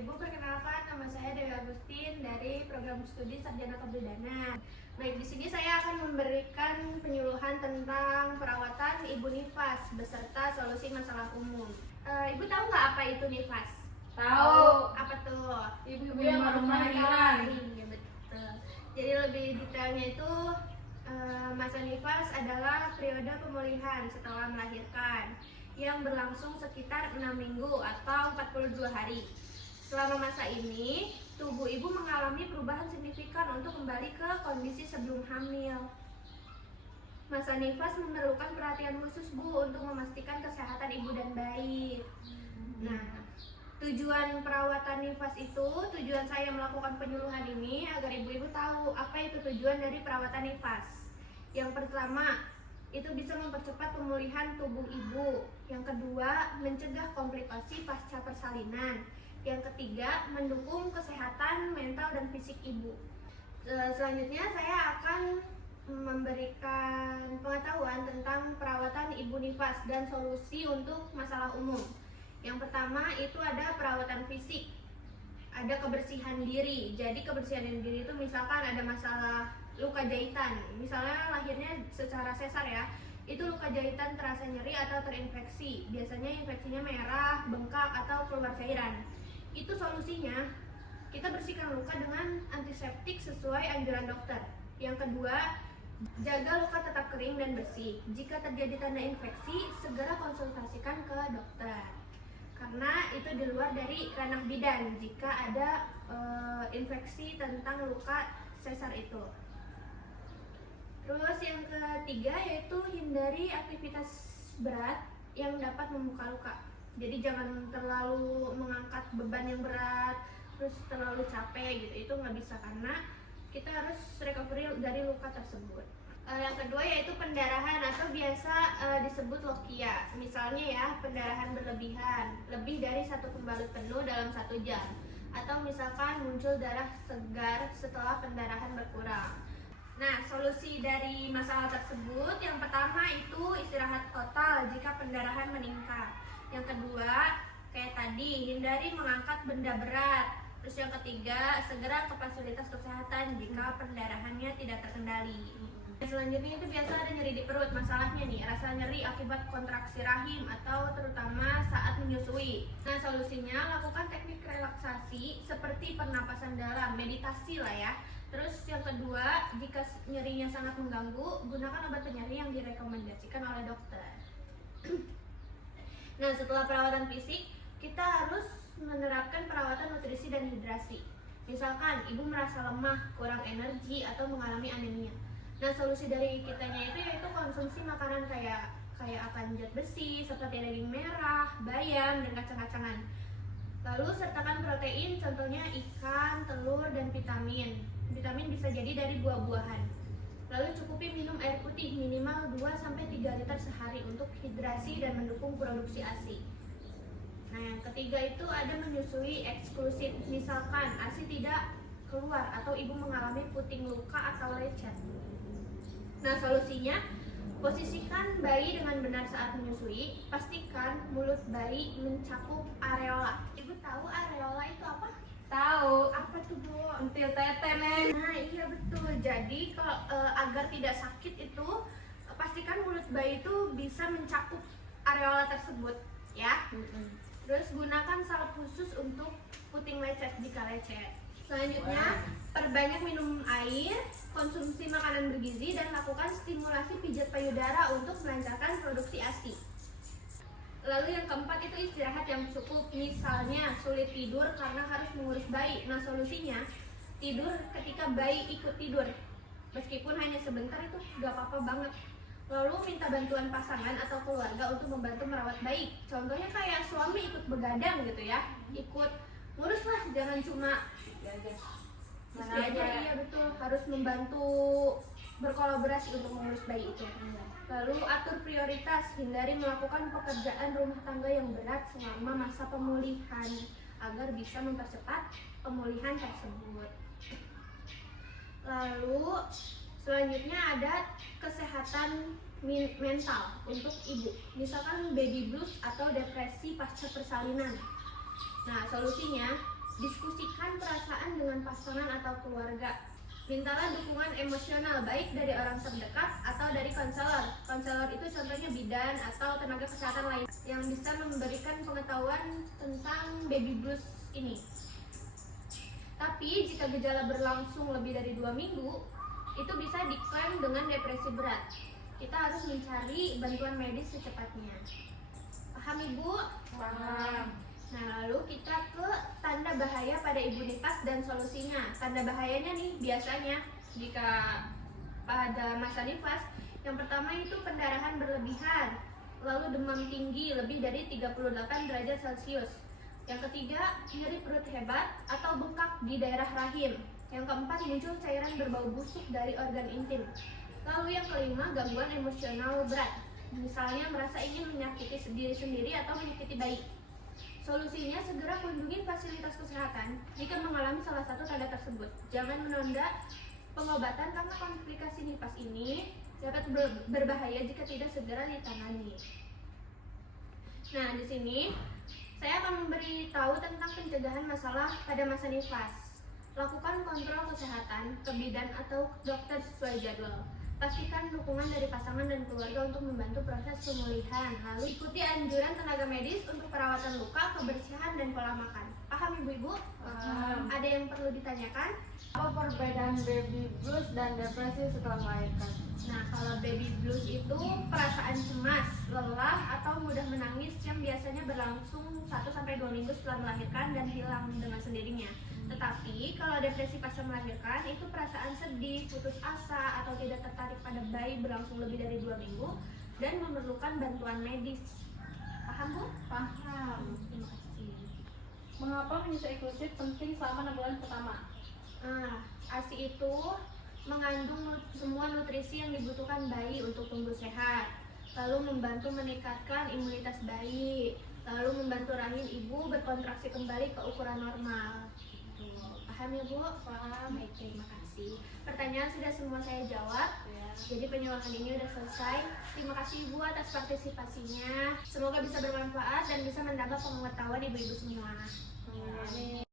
Ibu, perkenalkan nama saya Dewi Agustin dari program studi Sarjana Kebidanan. Baik, di sini saya akan memberikan penyuluhan tentang perawatan ibu nifas beserta solusi masalah umum. Ibu tahu nggak apa itu nifas? Tahu. Apa tuh? Ibu-ibu yang baru melahirkan. Iya betul. Jadi lebih detailnya itu masa nifas adalah periode pemulihan setelah melahirkan yang berlangsung sekitar 6 minggu atau 42 hari. Selama masa ini, tubuh ibu mengalami perubahan signifikan untuk kembali ke kondisi sebelum hamil. Masa nifas memerlukan perhatian khusus Bu untuk memastikan kesehatan ibu dan bayi. Nah, tujuan perawatan nifas itu, tujuan saya melakukan penyuluhan ini agar ibu-ibu tahu apa itu tujuan dari perawatan nifas. Yang pertama, itu bisa mempercepat pemulihan tubuh ibu. Yang kedua, mencegah komplikasi pasca persalinan. Yang ketiga, mendukung kesehatan mental dan fisik ibu. Selanjutnya saya akan memberikan pengetahuan tentang perawatan ibu nifas dan solusi untuk masalah umum. Yang pertama itu ada perawatan fisik, ada kebersihan diri. Jadi kebersihan diri itu misalkan ada masalah luka jahitan, misalnya lahirnya secara sesar ya, itu luka jahitan terasa nyeri atau terinfeksi. Biasanya infeksinya merah, bengkak atau keluar cairan. Itu solusinya kita bersihkan luka dengan antiseptik sesuai anjuran dokter. Yang kedua, jaga luka tetap kering dan bersih. Jika terjadi tanda infeksi, segera konsultasikan ke dokter. Karena itu di luar dari ranah bidan jika ada infeksi tentang luka sesar itu. Terus yang ketiga yaitu hindari aktivitas berat yang dapat membuka luka. Jadi jangan terlalu mengangkat beban yang berat, terus terlalu capek gitu, itu nggak bisa karena kita harus recovery dari luka tersebut. Yang kedua yaitu pendarahan atau biasa disebut lokia. Misalnya ya, pendarahan berlebihan, lebih dari 1 pembalut penuh dalam 1 jam. Atau misalkan muncul darah segar setelah pendarahan berkurang. Nah, solusi dari masalah tersebut yang pertama itu istirahat total jika pendarahan meningkat. Yang kedua, kayak tadi, hindari mengangkat benda berat. Terus yang ketiga, segera ke fasilitas kesehatan jika pendarahannya tidak terkendali. Selanjutnya itu biasa ada nyeri di perut. Masalahnya nih, rasa nyeri akibat kontraksi rahim atau terutama saat menyusui. Nah, solusinya lakukan teknik relaksasi seperti pernapasan dalam, meditasi lah ya. Terus yang kedua, jika nyerinya sangat mengganggu, gunakan obat penyeri yang direkomendasikan oleh dokter. Nah, setelah perawatan fisik, kita harus menerapkan perawatan nutrisi dan hidrasi. Misalkan ibu merasa lemah, kurang energi, atau mengalami anemia. Nah, solusi dari kitanya itu yaitu konsumsi makanan kayak akan zat besi seperti daging merah, bayam, dan kacang-kacangan. Lalu sertakan protein, contohnya ikan, telur, dan vitamin. Vitamin bisa jadi dari buah-buahan. Lalu cukupi minum air putih minimal 2-3 liter sehari untuk hidrasi dan mendukung produksi ASI. Nah, yang ketiga itu ada menyusui eksklusif. Misalkan ASI tidak keluar atau ibu mengalami puting luka atau lecet. Nah, solusinya posisikan bayi dengan benar saat menyusui. Pastikan mulut bayi mencakup areola. Ibu tahu areola itu apa? Tahu. Apa tuh Bu? Entil tete, Neng. Nah iya betul. Jadi kalau agar tidak sakit itu pastikan mulut bayi itu bisa mencakup areola tersebut, ya. Terus gunakan salep khusus untuk puting lecet jika lecet. Selanjutnya, perbanyak minum air, konsumsi makanan bergizi, dan lakukan stimulasi pijat payudara untuk melancarkan produksi ASI. Lalu yang keempat itu istirahat yang cukup. Misalnya sulit tidur karena harus mengurus bayi. Nah, solusinya tidur ketika bayi ikut tidur. Meskipun hanya sebentar itu gak apa-apa banget. Lalu minta bantuan pasangan atau keluarga untuk membantu merawat bayi. Contohnya kayak suami ikut begadang gitu ya, ikut ngurus lah, jangan cuma istri aja. Iya betul, harus membantu berkolaborasi untuk mengurus bayi itu. Lalu atur prioritas, hindari melakukan pekerjaan rumah tangga yang berat selama masa pemulihan agar bisa mempercepat pemulihan tersebut. Lalu selanjutnya ada kesehatan mental untuk ibu, misalkan baby blues atau depresi pasca persalinan. Nah, solusinya Diskusikan perasaan dengan pasangan atau keluarga. Mintalah dukungan emosional baik dari orang terdekat atau dari konselor. Konselor itu contohnya bidan atau tenaga kesehatan lain yang bisa memberikan pengetahuan tentang baby blues ini. Tapi jika gejala berlangsung lebih dari 2 minggu, itu bisa diklaim dengan depresi berat. Kita harus mencari bantuan medis secepatnya. Paham Ibu? Paham. Nah, lalu kita ke tanda bahaya pada ibu nifas dan solusinya. Tanda bahayanya nih biasanya jika pada masa nifas, yang pertama itu pendarahan berlebihan, lalu demam tinggi lebih dari 38 derajat Celcius. Yang ketiga, nyeri perut hebat atau bengkak di daerah rahim. Yang keempat, muncul cairan berbau busuk dari organ intim. Lalu yang kelima, gangguan emosional berat. Misalnya merasa ingin menyakiti diri sendiri atau menyakiti bayi. Solusinya, segera kunjungi fasilitas kesehatan jika mengalami salah satu tanda tersebut. Jangan menunda pengobatan karena komplikasi nifas ini dapat berbahaya jika tidak segera ditangani. Nah, di sini saya akan memberitahu tentang pencegahan masalah pada masa nifas. Lakukan kontrol kesehatan ke bidan atau dokter sesuai jadwal. Pastikan dukungan dari pasangan dan keluarga untuk membantu proses pemulihan. Lalu ikuti anjuran tenaga medis untuk perawatan luka, kebersihan, dan pola makan. Paham Ibu-Ibu? Paham. Ada yang perlu ditanyakan? Apa perbedaan baby blues dan depresi setelah melahirkan? Nah, kalau baby blues itu perasaan cemas, lelah, atau mudah menangis yang biasanya berlangsung 1-2 minggu setelah melahirkan dan hilang dengan sendirinya. Tetapi kalau depresi pasca melahirkan itu perasaan sedih, putus asa, atau tidak tertarik pada bayi berlangsung lebih dari 2 minggu dan memerlukan bantuan medis. Paham Bu? Paham. Terima kasih. Mengapa menyusui inklusif penting selama 6 bulan pertama? ASI itu mengandung semua nutrisi yang dibutuhkan bayi untuk tumbuh sehat, lalu membantu meningkatkan imunitas bayi, lalu membantu rahim ibu berkontraksi kembali ke ukuran normal. Paham ya Bu? Paham. Baik, terima kasih. Pertanyaan sudah semua saya jawab. Ya. Jadi penyuluhan ini udah selesai. Terima kasih Ibu atas partisipasinya. Semoga bisa bermanfaat dan bisa menambah pengetahuan ibu-ibu semua. Amin.